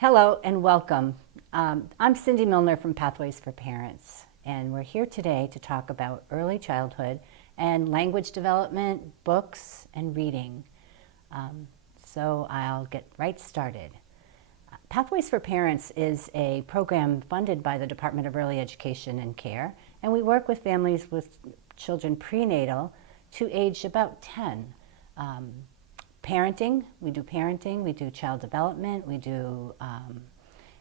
Hello and welcome. I'm Cindy Milner from Pathways for Parents, and we're here today to talk about early childhood and language development, books, and reading. So I'll get right started. Pathways for Parents is a program funded by the Department of Early Education and Care, and we work with families with children prenatal to age about 10. Parenting, we do child development, we do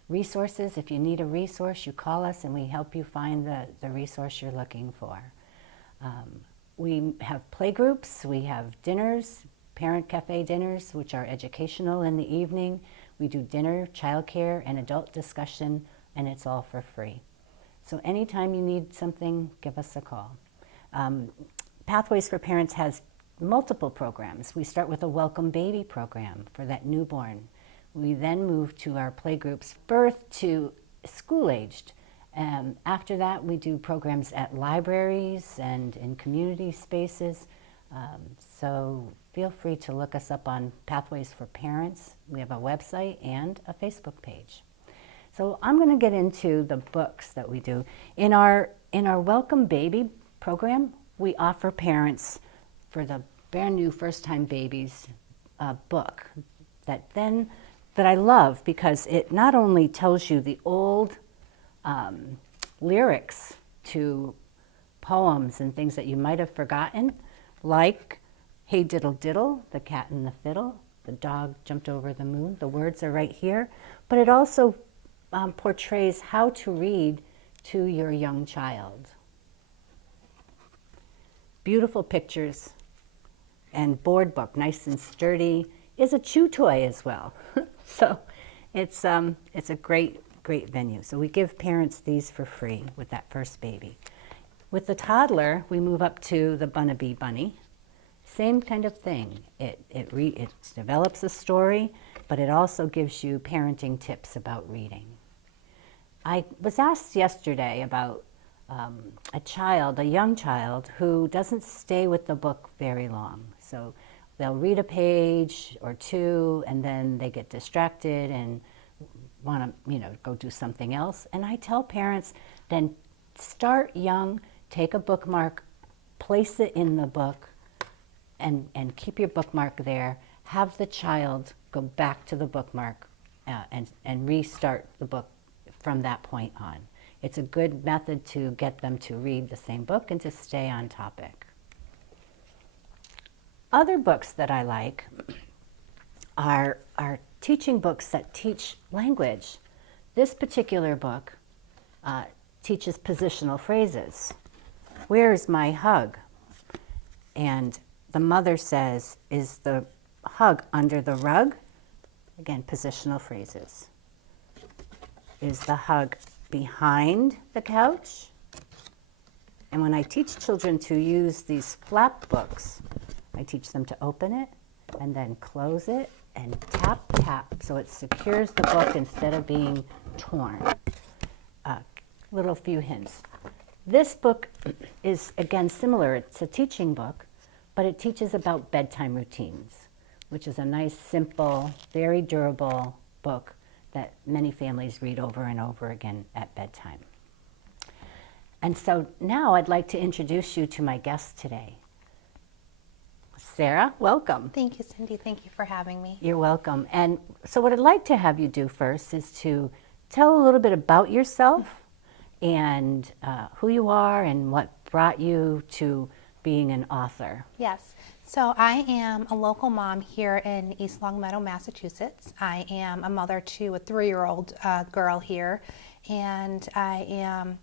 resources. If you need a resource, you call us and we help you find the resource you're looking for. We have playgroups, we have dinners, parent cafe dinners, which are educational in the evening. We do dinner, childcare, and adult discussion, and it's all for free. So anytime you need something, give us a call. Pathways for Parents has multiple programs. We start with a welcome baby program for that newborn. We then move to our playgroups, birth to school-aged. After that, we do programs at libraries and in community spaces. So feel free to look us up on Pathways for Parents. We have a website and a Facebook page. So I'm going to get into the books that we do. In our welcome baby program, we offer parents for the brand new first-time babies a book that I love because it not only tells you the old lyrics to poems and things that you might have forgotten, like "Hey diddle diddle, the cat and the fiddle, the dog jumped over the moon." The words are right here, but it also portrays how to read to your young child. Beautiful pictures. And board book, nice and sturdy, is a chew toy as well. So it's a great venue. So we give parents these for free with that first baby. With the toddler, we move up to the Bunnabee Bunny. Same kind of thing. It develops a story, but it also gives you parenting tips about reading. I was asked yesterday about a young child who doesn't stay with the book very long. So they'll read a page or two and then they get distracted and want to, go do something else. And I tell parents, then start young, take a bookmark, place it in the book, and keep your bookmark there. Have the child go back to the bookmark and restart the book from that point on. It's a good method to get them to read the same book and to stay on topic. Other books that I like are teaching books that teach language. This particular book teaches positional phrases. "Where's my hug?" And the mother says, "Is the hug under the rug?" Again, positional phrases. "Is the hug behind the couch?" And when I teach children to use these flap books, I teach them to open it and then close it and tap, tap, so it secures the book instead of being torn. Little few hints. This book is, again, similar. It's a teaching book, but it teaches about bedtime routines, which is a nice, simple, very durable book that many families read over and over again at bedtime. And so now I'd like to introduce you to my guest today. Sarah, welcome. Thank you, Cindy. Thank you for having me. You're welcome. And so what I'd like to have you do first is to tell a little bit about yourself and who you are and what brought you to being an author. Yes. So I am a local mom here in East Longmeadow, Massachusetts. I am a mother to a 3-year-old girl here, and I am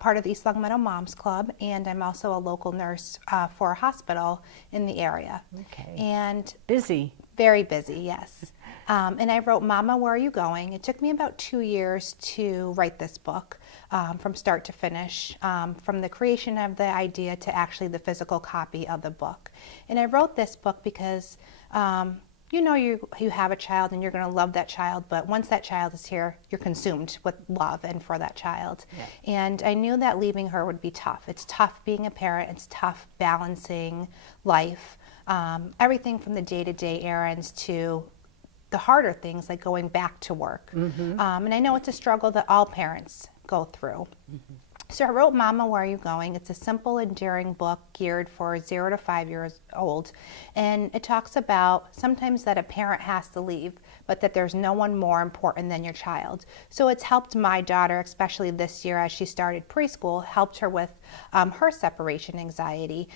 part of the East Longmeadow Moms Club, and I'm also a local nurse for a hospital in the area. Okay. And busy. Very busy, yes. And I wrote Mama, Where Are You Going? It took me about 2 years to write this book from start to finish, from the creation of the idea to actually the physical copy of the book. And I wrote this book because you have a child and you're going to love that child, but once that child is here, you're consumed with love and for that child. Yeah. And I knew that leaving her would be tough. It's tough being a parent. It's tough balancing life, everything from the day-to-day errands to the harder things, like going back to work. And I know it's a struggle that all parents go through. So I wrote Mama, Where Are You Going? It's a simple, endearing book geared for 0 to 5 years old. And it talks about sometimes that a parent has to leave, but that there's no one more important than your child. So it's helped my daughter, especially this year as she started preschool, helped her with her separation anxiety.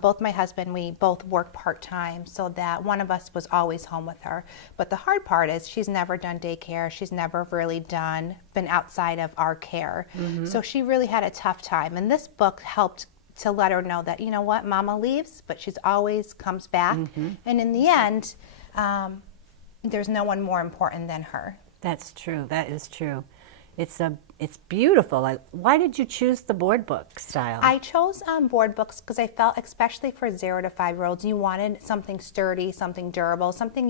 Both my husband, we both work part-time so that one of us was always home with her. But the hard part is she's never done daycare. She's never really been outside of our care. So she really had a tough time. And this book helped to let her know that, you know what, Mama leaves, but she's always comes back. And in the end, there's no one more important than her. That's true. That is true. It's beautiful. Why did you choose the board book style? I chose board books because I felt, especially for 0 to 5-year-olds, you wanted something sturdy, something durable, something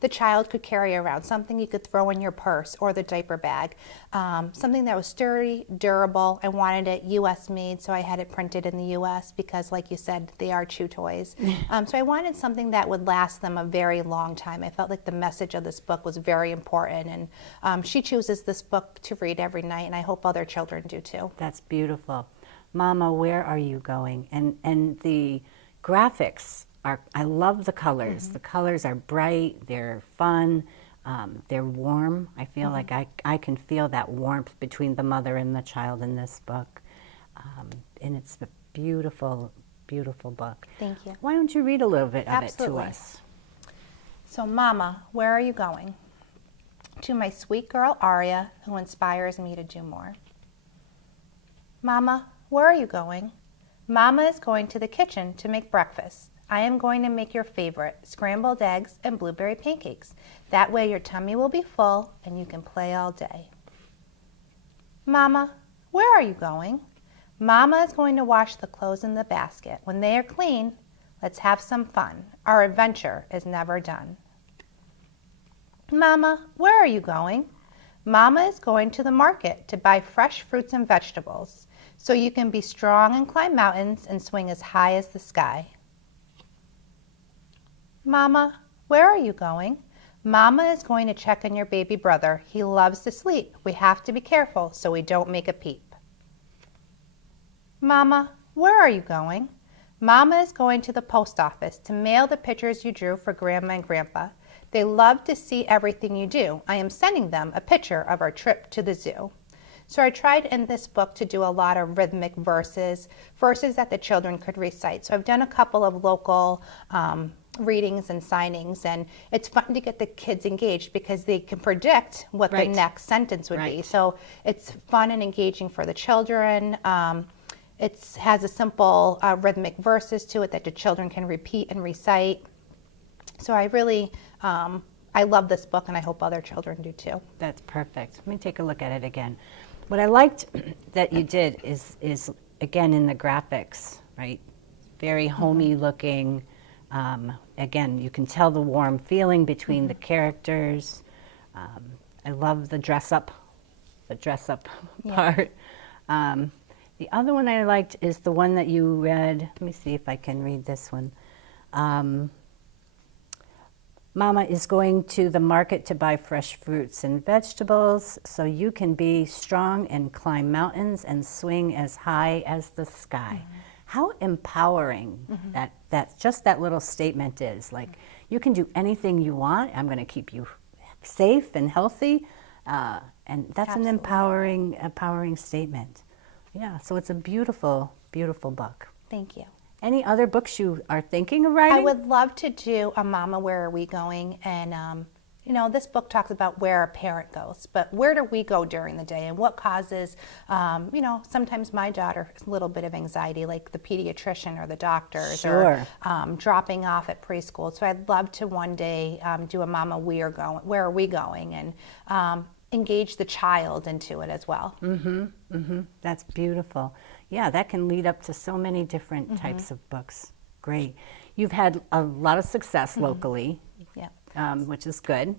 the child could carry around, something you could throw in your purse or the diaper bag, something that was sturdy, durable. I wanted it U.S. made, so I had it printed in the U.S. because, like you said, they are chew toys. So I wanted something that would last them a very long time. I felt like the message of this book was very important, and she chooses this book to read every night, and I hope other children do too. That's beautiful. Mama, Where Are You Going? And the graphics I love the colors. The colors are bright, they're fun, they're warm. I feel like I can feel that warmth between the mother and the child in this book. And it's a beautiful, beautiful book. Thank you. Why don't you read a little bit of Absolutely. it to us? So, Mama, where are you going? To my sweet girl Aria, who inspires me to do more. Mama, where are you going? Mama is going to the kitchen to make breakfast. I am going to make your favorite, scrambled eggs and blueberry pancakes. That way your tummy will be full and you can play all day. Mama, where are you going? Mama is going to wash the clothes in the basket. When they are clean, let's have some fun. Our adventure is never done. Mama, where are you going? Mama is going to the market to buy fresh fruits and vegetables so you can be strong and climb mountains and swing as high as the sky. Mama, where are you going? Mama is going to check on your baby brother. He loves to sleep. We have to be careful so we don't make a peep. Mama, where are you going? Mama is going to the post office to mail the pictures you drew for Grandma and Grandpa. They love to see everything you do. I am sending them a picture of our trip to the zoo. So I tried in this book to do a lot of rhythmic verses that the children could recite. So I've done a couple of local readings and signings, and it's fun to get the kids engaged because they can predict what the next sentence would be. So it's fun and engaging for the children. It has a simple rhythmic verses to it that the children can repeat and recite. So I really, I love this book, and I hope other children do too. That's perfect. Let me take a look at it again. What I liked that you did is again in the graphics, right? Very homey looking. Again, you can tell the warm feeling between the characters. I love the dress up part. The other one I liked is the one that you read. Let me see if I can read this one. Mama is going to the market to buy fresh fruits and vegetables so you can be strong and climb mountains and swing as high as the sky. How empowering that just that little statement is. Like, you can do anything you want. I'm going to keep you safe and healthy. And that's an empowering statement. Yeah, so it's a beautiful, beautiful book. Thank you. Any other books you are thinking of writing? I would love to do a Mama, Where Are We Going? And, you know, this book talks about where a parent goes, but where do we go during the day and what causes, you know, sometimes my daughter has a little bit of anxiety, like the pediatrician or the doctors or dropping off at preschool. So I'd love to one day do a Mama, Where Are We Going? And engage the child into it as well. That's beautiful. Yeah, that can lead up to so many different types of books. Great. You've had a lot of success locally, which is good.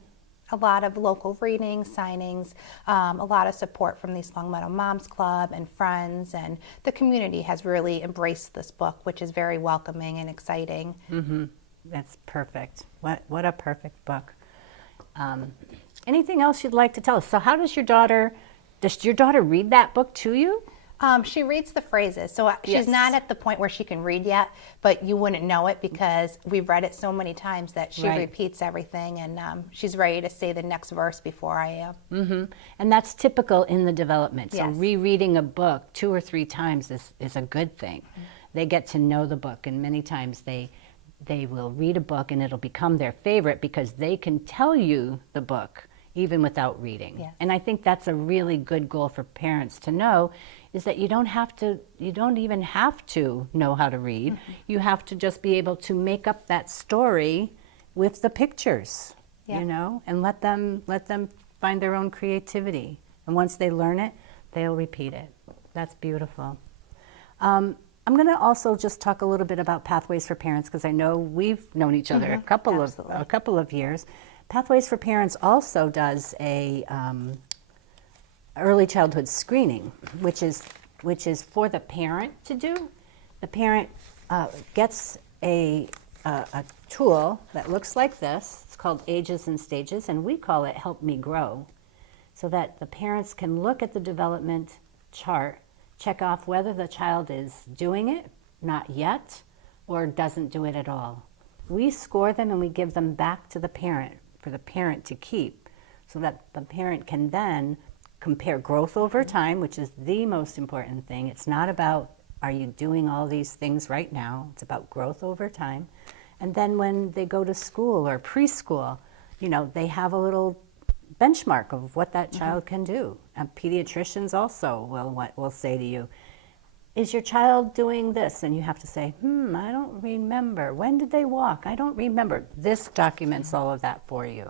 A lot of local readings, signings, a lot of support from the East Long Meadow Moms Club and friends, and the community has really embraced this book, which is very welcoming and exciting. That's perfect. What a perfect book. Anything else you'd like to tell us? So how does your daughter read that book to you? She reads the phrases, so she's Yes. not at the point where she can read yet, but you wouldn't know it because we've read it so many times that she Right. repeats everything, and she's ready to say the next verse before I am. And that's typical in the development. So Yes. rereading a book 2 or 3 times is a good thing. They get to know the book, and many times they will read a book and it'll become their favorite because they can tell you the book even without reading. Yes. And I think that's a really good goal for parents to know, is that you don't even have to know how to read. You have to just be able to make up that story with the pictures, Yeah. you know, and let them find their own creativity. And once they learn it, they'll repeat it. That's beautiful. I'm going to also just talk a little bit about Pathways for Parents, because I know we've known each other a couple of years. Pathways for Parents also does a early childhood screening, which is for the parent to do. The parent gets a tool that looks like this. It's called Ages and Stages, and we call it Help Me Grow, so that the parents can look at the development chart, check off whether the child is doing it, not yet, or doesn't do it at all. We score them and we give them back to the parent for the parent to keep, so that the parent can then compare growth over time, which is the most important thing. It's not about, are you doing all these things right now? It's about growth over time. And then when they go to school or preschool, you know, they have a little benchmark of what that child can do. And pediatricians also will say to you, is your child doing this? And you have to say, I don't remember. When did they walk? I don't remember. This documents all of that for you.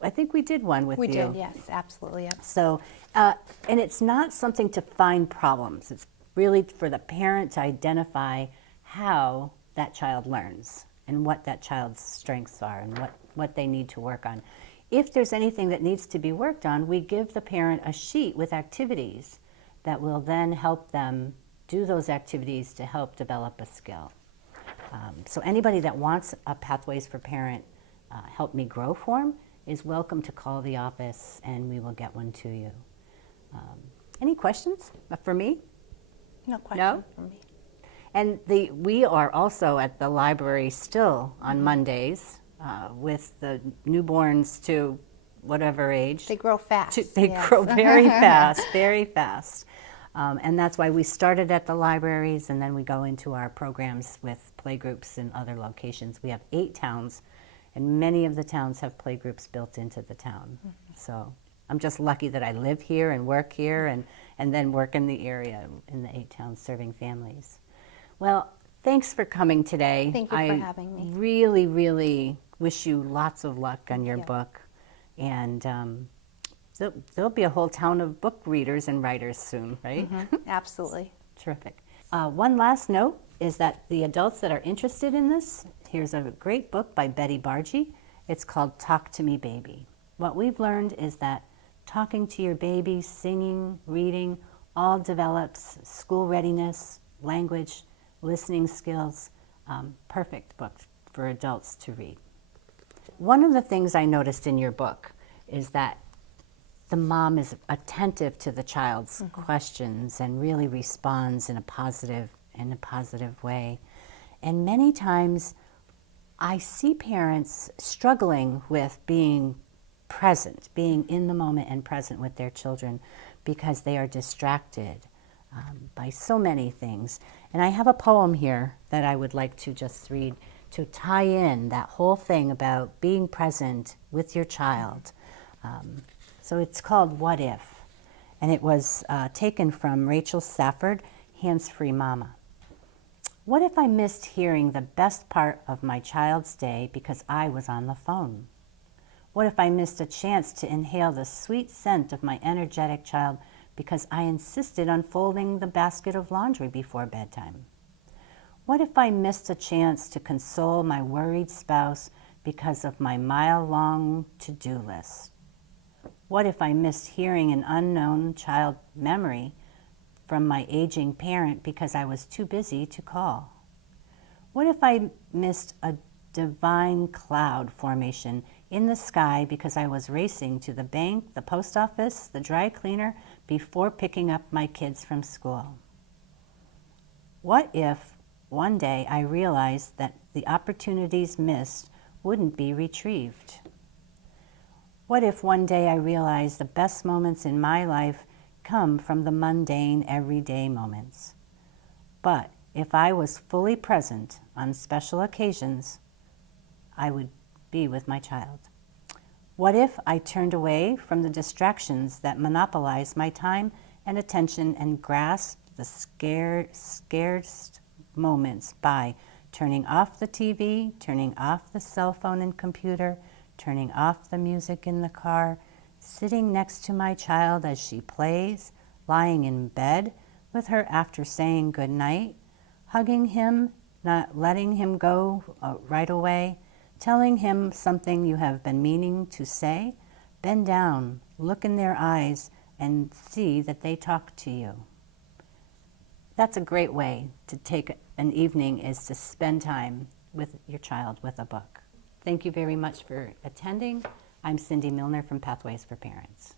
I think we did one with you. We did, yes, absolutely. Yep. So, and it's not something to find problems. It's really for the parent to identify how that child learns and what that child's strengths are and what they need to work on. If there's anything that needs to be worked on, we give the parent a sheet with activities that will then help them do those activities to help develop a skill. So anybody that wants a Pathways for Parent Help Me Grow form is welcome to call the office and we will get one to you. Any questions for me? No question from me. And we are also at the library still on Mondays with the newborns to whatever age. They grow fast. They yes. grow very fast, very fast. And that's why we started at the libraries, and then we go into our programs with playgroups in other locations. We have 8 towns, and many of the towns have playgroups built into the town. So I'm just lucky that I live here and work here and then work in the area in the 8 towns serving families. Well, thanks for coming today. Thank you for having me. I really, really wish you lots of luck on your book. And there'll be a whole town of book readers and writers soon, right? Absolutely. Terrific. One last note is that the adults that are interested in this, here's a great book by Betty Bargy. It's called Talk to Me, Baby. What we've learned is that talking to your baby, singing, reading, all develops school readiness, language, listening skills. Perfect book for adults to read. One of the things I noticed in your book is that the mom is attentive to the child's questions and really responds in a positive way. And many times I see parents struggling with being present, being in the moment and present with their children because they are distracted by so many things. And I have a poem here that I would like to just read to tie in that whole thing about being present with your child. So it's called What If? And it was taken from Rachel Safford, Hands-Free Mama. What if I missed hearing the best part of my child's day because I was on the phone? What if I missed a chance to inhale the sweet scent of my energetic child because I insisted on folding the basket of laundry before bedtime? What if I missed a chance to console my worried spouse because of my mile-long to-do list? What if I missed hearing an unknown child memory from my aging parent because I was too busy to call? What if I missed a divine cloud formation in the sky because I was racing to the bank, the post office, the dry cleaner before picking up my kids from school? What if one day I realized that the opportunities missed wouldn't be retrieved? What if one day I realized the best moments in my life come from the mundane, everyday moments? But if I was fully present on special occasions, I would be with my child. What if I turned away from the distractions that monopolize my time and attention and grasped the scarce moments by turning off the TV, turning off the cell phone and computer, turning off the music in the car, sitting next to my child as she plays, lying in bed with her after saying good night, hugging him, not letting him go right away, telling him something you have been meaning to say? Bend down, look in their eyes, and see that they talk to you. That's a great way to take an evening, is to spend time with your child with a book. Thank you very much for attending. I'm Cindy Milner from Pathways for Parents.